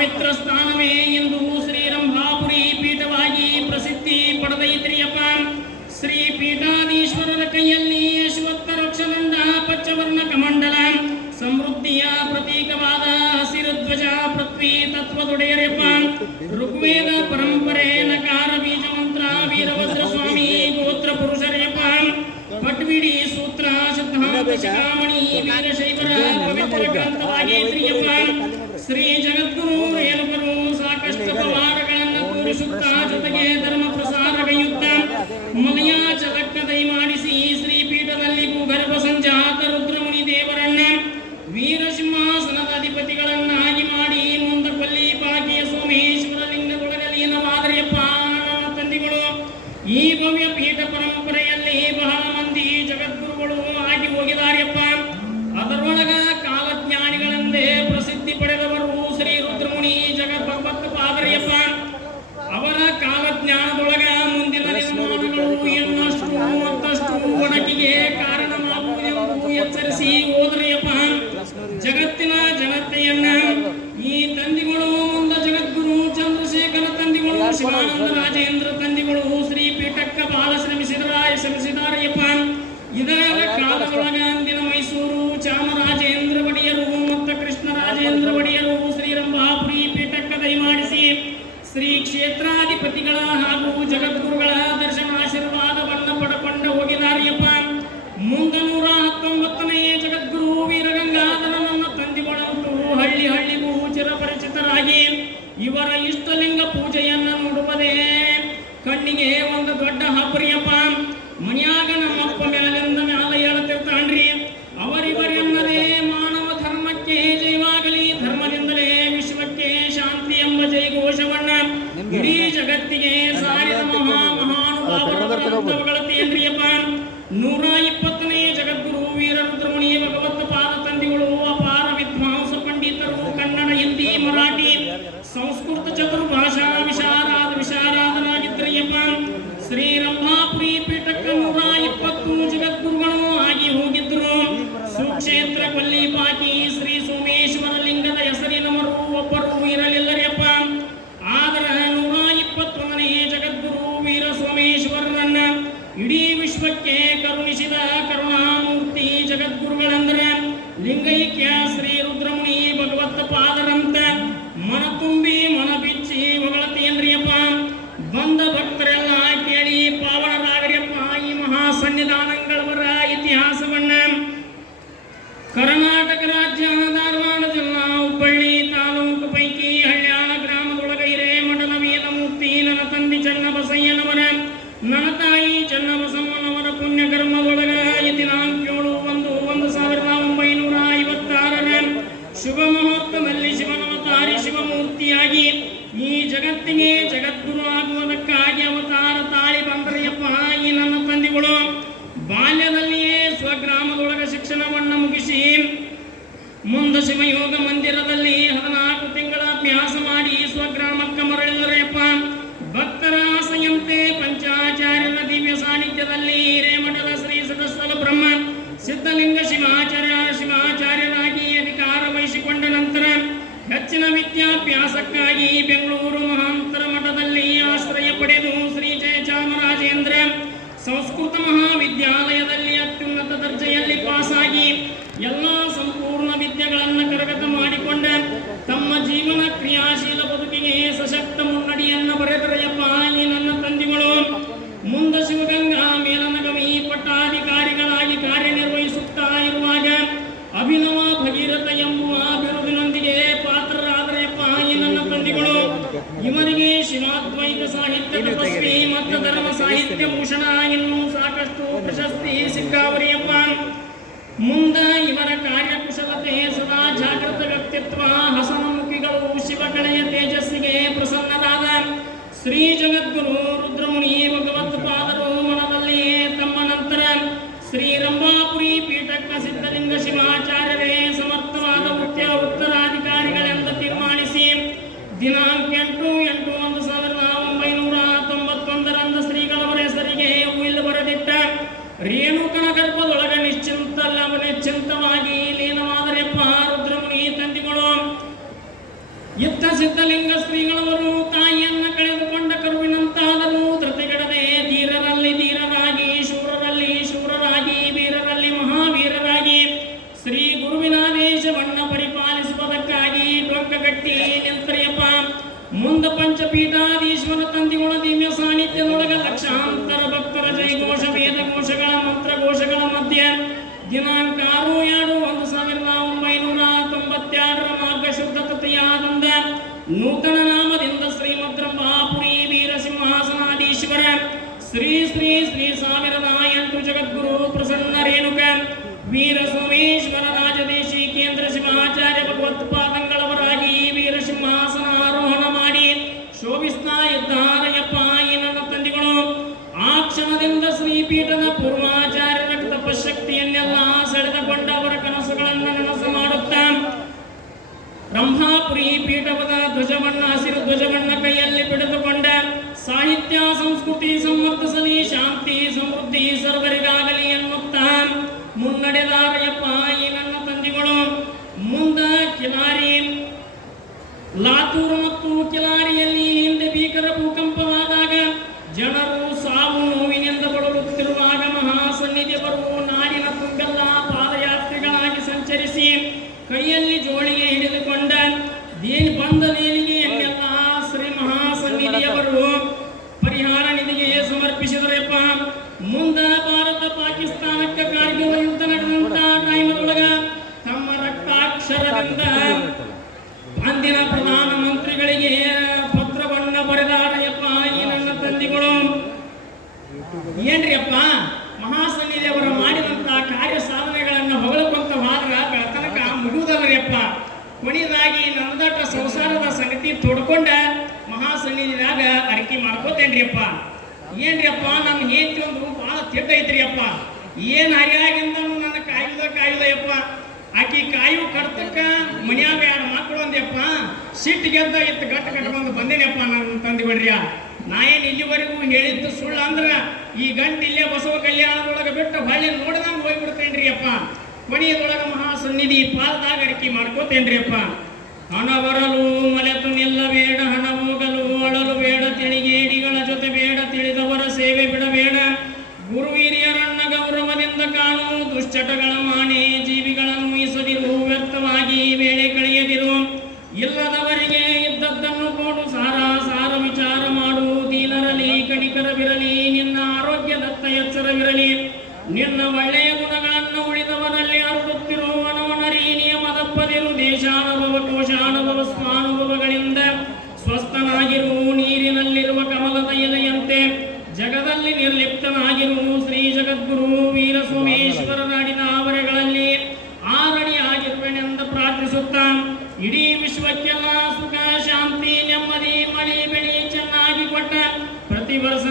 ಪವಿತ್ರ ಸ್ಥಾನವೇ ಎಂದು ಶ್ರೀರಂಭಾಪುರಿ ಪೀಠವಾಗಿ ಪ್ರಸಿದ್ಧಿ ಪಡೆದೈತ್ರಿಯಪ್ಪ. ಶ್ರೀ ಪೀಠಾಧೀಶ್ವರರ ಕೈಯಲ್ಲಿ ರಕ್ಷದಿಂದ ಪಚ್ಚವರ್ಣ ಕಮಂಡಲ ಸಮೃದ್ಧಿಯ ಪ್ರತೀಕವಾದ ಹಸಿರು ಧ್ವಜ ಪೃಥ್ವಿ ತತ್ವದೊಡೆಯರೆಪ್ಪ. ಋಗ್ವೇದ ಪರಂಪರೆ, ನಕಾರ ಬೀಜ ಮಂತ್ರ, ವೀರಭದ್ರ ಸ್ವಾಮಿ, ಗೋತ್ರ ಪುರುಷರೇಪ ಪಟ್ವಿಡಿ ಸೂತ್ರ ಸಿದ್ಧಾಂತ ವೀರಶೈವರ ಪವಿತ್ರ ಗ್ರಂಥವಾಗೈತ್ರಿಯಪ್ಪ ತೋರಿಸುತ್ತಾ ಜೊತೆಗೆ ಧರ್ಮ ಮನೆಯ ಚಲಕ್ಕ ದಯಮಾಡಿಸಿ ಶ್ರೀ ಪೀಠದಲ್ಲಿ ಭೂಗರ್ಭ ಸಂಜಾತ ರುದ್ರಮುನಿ ದೇವರನ್ನ ವೀರಸಿಂಹಾಸನದ ಅಧಿಪತಿಗಳನ್ನಾಗಿ ಮಾಡಿ ಮುಂದಪಲ್ಲಿ ಪಾಕಿಯ ಸೋಮೇಶ್ವರ ಲಿಂಗದೊಳಗಲೀನವಾದರೆಯಪ್ಪ ತಂದಿಗಳು ಈ ಭವ್ಯ ಪೀಠ ಪರಂಪರೆಯಲ್ಲಿ ప్రియమాన్ నూరా ಲಿಂಗೈಕ್ಯ ಶ್ರೀ ರುದ್ರಮುನಿ ಭಗವತ್ ಪಾದರಂತ ಮನ ತುಂಬಿ ಮನ ಬಿಚ್ಚಿ ಹೊಗಳತೇನ್ರಿಯಪ್ಪ ಬಂದ ಭಕ್ತರೆಲ್ಲ ಕೇಳಿ ಪಾವನರಾಗರಿಯಪ್ಪ ಈ ಮಹಾ ಸನ್ನಿಧಾನಗಳವರ ಇತಿಹಾಸವನ್ನ ಕರ್ನಾಟಕ ಮುಂದೆ ಶಿವಯೋಗ ಮಂದಿರದಲ್ಲಿ ಹದಿನಾಲ್ಕು ತಿಂಗಳ ಅಭ್ಯಾಸ ಮಾಡಿ ಸ್ವಗ್ರಾಮಕ್ಕೆ ಮರಳಿದರೆಯಪ್ಪ ಭಕ್ತರ ಆಸೆಯಂತೆ ಪಂಚಾಚಾರ್ಯರ ದಿವ್ಯ ಸಾನ್ನಿಧ್ಯದಲ್ಲಿ ಹಿರೇಮಠದ ಶ್ರೀ ಸದಸ್ವಲ ಬ್ರಹ್ಮ, ಸಿದ್ಧಲಿಂಗ ಶಿವಾಚಾರ್ಯ ತಪಸ್ವಿ ಮತ್ತು ಧರ್ಮ ಸಾಹಿತ್ಯ ಭೂಷಣ ಇನ್ನೂ ಸಾಕಷ್ಟು ಪ್ರಶಸ್ತಿ ಸಿಕ್ಕಾವರಿಯಪ್ಪ ಮುಂದ ಇವರ ಕಾರ್ಯಕುಶಲತೆ ಸದಾ ಜಾಗೃತ ವ್ಯಕ್ತಿತ್ವ, ಹಸನಮುಖಿಗಳು ಶಿವಕಳೆಯ ತೇಜಸ್ಸಿಗೆ ಪ್ರಸನ್ನರಾದ ಶ್ರೀ ಜಗದ್ಗುರು ರುದ್ರಮುನಿ ಭಗವತ್ ಪಾದರು ಮನದಲ್ಲಿಯೇ ತಮ್ಮ ನಂತರ ಶ್ರೀ ರಂಭಾಪುರಿ ಪೀಠಕ್ಕ ಸಿದ್ಧಲಿಂಗ ಶಿವಾಚಾರ್ಯರೇ ಸಮರ್ಥವಾದ ಮುಖ್ಯ ಉತ್ತರಾಧಿಕಾರಿಗಳೆಂದು ತೀರ್ಮಾನಿಸಿ ದಿನಾಂಕ ಸಿದ್ಧಲಿಂಗ ಶ್ರೀಗಳವರು ತಾಯಿಯನ್ನ ಕಳೆದುಕೊಂಡ ಕರುವಿನಂತಾದರೂ ಧೃತಿಗೆಡದೆ ಧೀರರಲ್ಲಿ ಧೀರರಾಗಿ, ಶೂರರಲ್ಲಿ ಶೂರರಾಗಿ, ವೀರರಲ್ಲಿ ಮಹಾವೀರರಾಗಿ ಶ್ರೀ ಗುರುವಿನ ಆದೇಶವನ್ನ ಪರಿಪಾಲಿಸುವುದಕ್ಕಾಗಿ ಡೊಂಕಗಟ್ಟಿ ನಿಂತರೆಯಪ್ಪ. ಮುಂದ ಪಂಚಪೀಠಾಧೀಶ್ವರ ತಂದಿಗಳ ದಿವ್ಯ ಸಾನ್ನಿಧ್ಯದೊಳಗ ಲಕ್ಷಾಂತರ ಭಕ್ತರ ಜಯಘೋಷ ವೇದ ಘೋಷಗಳ ಮಂತ್ರ ಘೋಷಗಳ ಮಧ್ಯೆ ದಿನಾಂಕ ಆರು ಎರಡು ಒಂದು ಸಾವಿರದ ಒಂಬೈನೂರ ತೊಂಬತ್ತೆರಡರ ಮಾರ್ಗ ಶುದ್ಧ ತೃತೀಯಾದಂದ నూతన నామదింద శ్రీమద్ర మహాపురి వీరసింహాసనాధీశ్వర శ్రీ శ్రీ శ్రీ సామిరదాయంతు జగద్గురు ప్రసన్న రేణుక వీర సోమేశ్వర రాజదేశీ కేంద్ర శివాచార్య భగవత్పా ಧ್ವಜವನ್ನ ಹಸಿರು ಧ್ವಜವನ್ನ ಕೈಯಲ್ಲಿ ಪಡೆದುಕೊಂಡ ಸಾಹಿತ್ಯ, ಸಂಸ್ಕೃತಿ, ಸಂವರ್ಧಿಸಲಿ, ಶಾಂತಿ, ಸಮೃದ್ಧಿ ಸರ್ವರಿಗಾಗಲಿ ಎನ್ನುತ್ತಾ ಮುನ್ನಡೆದಾರಯ್ಯಪ್ಪ ಈ ನನ್ನ ತಂದಿಗಳು. ಮುಂದ ಕಿಲಾರಿ, ಲಾತೂರು ಮತ್ತು ಕಿಲಾರಿಯಲ್ಲಿ ಹಿಂದೆ ಭೀಕರ ಭೂಕಂಪವಾದಾಗ ಜನರು ಮುಂದ ಭಾರತ ಪಾಕಿಸ್ತಾನಕ್ಕೆ ಕಾರ್ಗಿಲ್ ಯುದ್ಧ ನಡೆದಂತಹ ಟೈಮದೊಳಗ ತಮ್ಮ ರಕ್ತಾಕ್ಷರದಿಂದ ಅಂದಿನ ಪ್ರಧಾನ ಮಂತ್ರಿಗಳಿಗೆ ಪತ್ರವನ್ನ ಬರೆದಾರಯ್ಯಪ್ಪ, ಈ ನನ್ನ ತಂದಿಗಳು. ಏನ್ರಿ ಅಪ್ಪ ಮಹಾಸನ್ನಿಧಿಯವರು ಮಾಡಿದಂತ ಕಾರ್ಯ ಸಾಧನೆಗಳನ್ನು ಹೊಗಳಕೊಂತ ಹೋದ್ರ ಬೆಳತನಕ ಮುಗುವುದಲ್ಲರಿ ಅಪ್ಪ ಕೊನೆಯದಾಗಿ ನನ್ನದಟ್ಟ ಸಂಸಾರದ ಸಂಗತಿ ತೋಡ್ಕೊಂಡ ಮಹಾಸನ್ನಿಧಿದಾಗ ಅರಿಕೆ ಮಾಡ್ಕೋತೇನ್ರಿ ಅಪ್ಪ ಏನ್ರಿ ಅಪ್ಪ ನಮ್ಮ ಒಂದು ಐತ್ರಿ ಅಪ್ಪ ಏನ್ ಹರಿಯಾಗಿಂದನು ನನ್ನ ಕಾಯಿಲ್ಲ ಯಪ್ಪ ಆಕಿ ಕಾಯು ಕಡ್ತಕ್ಕ ಮನ್ಯಾಗ ಯಾರು ಮಕ್ಕಳು ಅಂದ್ಯಪ್ಪ ಸಿಟ್ಟು ಗೆದ್ದ ಇತ್ತು ಗಟ್ಟ ಕಟ್ಕೊಂಡು ಬಂದೇನಪ್ಪ ನನ್ನ ತಂದಿ ಬಿಡ್ರಿಯ ನಾ ಏನು ಇಲ್ಲಿವರೆಗೂ ಹೇಳಿದ್ದು ಸುಳ್ಳು ಅಂದ್ರ ಈ ಗಂಟು ಇಲ್ಲೇ ಬಸವ ಕಲ್ಯಾಣದೊಳಗೆ ಬಿಟ್ಟು ಹೊಳ್ಳಿ ನೋಡ್ದಂಗೆ ಹೋಗ್ಬಿಡ್ತೇನ್ರಿ ಅಪ್ಪ ಕೊನೆಯದೊಳಗ ಮಹಾಸನ್ನಿಧಿ ಪಾಲ್ದಾಗ ಅರಿಕೆ ಮಾಡ್ಕೋತೇನ್ರಿ ಅಪ್ಪ ಹಣ ಬರಲು ಮಲೆತು ನಿಲ್ಲಬೇಡ, ಹಣ ಹೋಗಲು ಅಳಲು ಬೇಡ ತಿಳಿಗೇಡಿಗಳ ದುಶ್ಚಟಗಳ ಮಾಣೆ ಜೀವಿಗಳನ್ನು ಮೀಸದಿರು ವ್ಯರ್ಥವಾಗಿ ವೇಳೆ ಕಳೆಯದಿರು ಇಲ್ಲದವರಿಗೆ ಇದ್ದದ್ದನ್ನು ಕೊಡು, ಸಾರ ಸಾರ ವಿಚಾರ ಮಾಡು. ದೀನರಲಿ ಕಣಿಕರವಿರಲಿ, ನಿನ್ನ ಆರೋಗ್ಯದತ್ತ ಎಚ್ಚರವಿರಲಿ. ನಿನ್ನ ಒಳ್ಳೆಯ ಗುಣಗಳನ್ನು ಉಳಿದವರಲ್ಲಿ ಹರಡುತ್ತಿರುವನವನರಿ ನಿಯಮದಪ್ಪದಿರು. ದೇಶಾನುಭವ, ಕೋಶಾನುಭವ, ಸ್ವಾನುಭವಗಳಿಂದ ಸ್ವಸ್ಥನಾಗಿರು. ನೀರಿನಲ್ಲಿರುವ ಕಮಲದ ಎಲೆಯಂತೆ ಜಗದಲ್ಲಿ ನಿರ್ಲಿಪ್ತನಾಗಿರು. ಶ್ರೀ ಜಗದ್ಗುರು ವೀರ University.